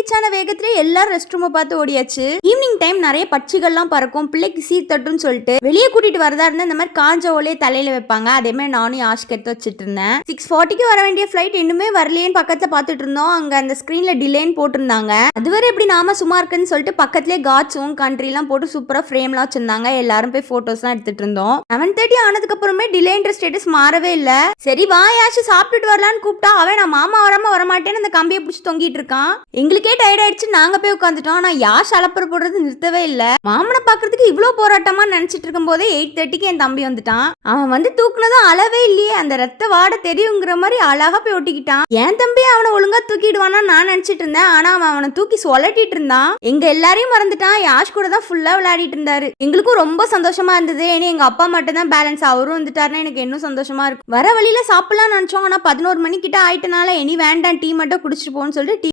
Reach ஆன வேகத்திலே எல்லாரும் rest ரூமை பார்த்து ஓடியாச்சு. ஈவினிங் டைம் நிறைய பட்சிகள்லாம் பறக்கும், பிள்ளைக்கு சீர்தட்டுன்னு சொல்லிட்டு வெளியே கூட்டிட்டு வரதா இருந்தா இந்த மாதிரி காஞ்ச ஓலையை தலையில வைப்பாங்க. அதே மாதிரி நானும் ஆஷ்க்கு எடுத்து வச்சுட்டு இருந்தேன். 6:40க்கு வர வேண்டிய ஃபிளைட் இன்னுமே வரலையேன்னு பக்கத்துல பார்த்துட்டு இருந்தோம். அங்க அந்த ஸ்கிரீன்ல டிலேன்னு போட்டிருந்தாங்க. அதுவரை எப்படி நாம சும்மா இருக்குன்னு சொல்லிட்டு பக்கத்துலேயே காட்ஸும் கண்ட்ரிலாம் போட்டு சூப்பரா ஃப்ரேம்லாம் வச்சிருந்தாங்க. எல்லாரும் போய் போட்டோஸ்லாம் எடுத்துட்டு இருந்தோம். 7:30 ஆனதுக்கு அப்புறமே டிலேன்ற ஸ்டேட்டஸ் மாறவே இல்ல. சரி வா யாச்சு சாப்பிட்டுட்டு வரலான்னு கூப்பிட்டா அவன் நான் மாமா வரமாட்டேன்னு அந்த கம்பியை பிடிச்சி தொங்கிட்டு இருக்கான். எங்களுக்கே டயர்ட் ஆயிடுச்சு, நாங்க போய் உட்காந்துட்டோம். ஆனா யாஷ் அலப்பற போடுறது நிறுத்தவே இல்ல. மாமனை பாக்குறதுக்கு இவ்வளவு போராட்டமா நினைச்சிட்டு இருக்கும் போதே 8:30க்கு என் தம்பி வந்துட்டான். அவன் வந்து தூக்குனதும் அளவே இல்லையே, அந்த ரத்த வாட தெரியுங்கிற மாதிரி அழகா போய் ஒட்டிக்கிட்டான். என் தம்பி அவனை ஒழுங்கா தூக்கிடுவானா நான் நினைச்சிட்டு இருந்தேன். ஆனா அவன் அவனை தூக்கி சொலட்டிட்டு இருந்தான். எங்க எல்லாரையும் மறந்துட்டான். யாஷ் கூட தான் ஃபுல்லா விளையாடிட்டு இருந்தாரு. எங்களுக்கும் ரொம்ப சந்தோஷமா இருந்தது. ஏன்னா எங்க அப்பா மட்டும் தான் பேலன்ஸ், அவரும் வந்துட்டாருன்னா எனக்கு இன்னும் சந்தோஷமா இருக்கும். வர வழியில சாப்பிடலாம் நினைச்சோம். ஆனா 11 மணி கிட்ட ஆயிட்டனால இனி வேண்டாம், டீ மட்டும் குடிச்சிட்டு போன்னு சொல்லிட்டு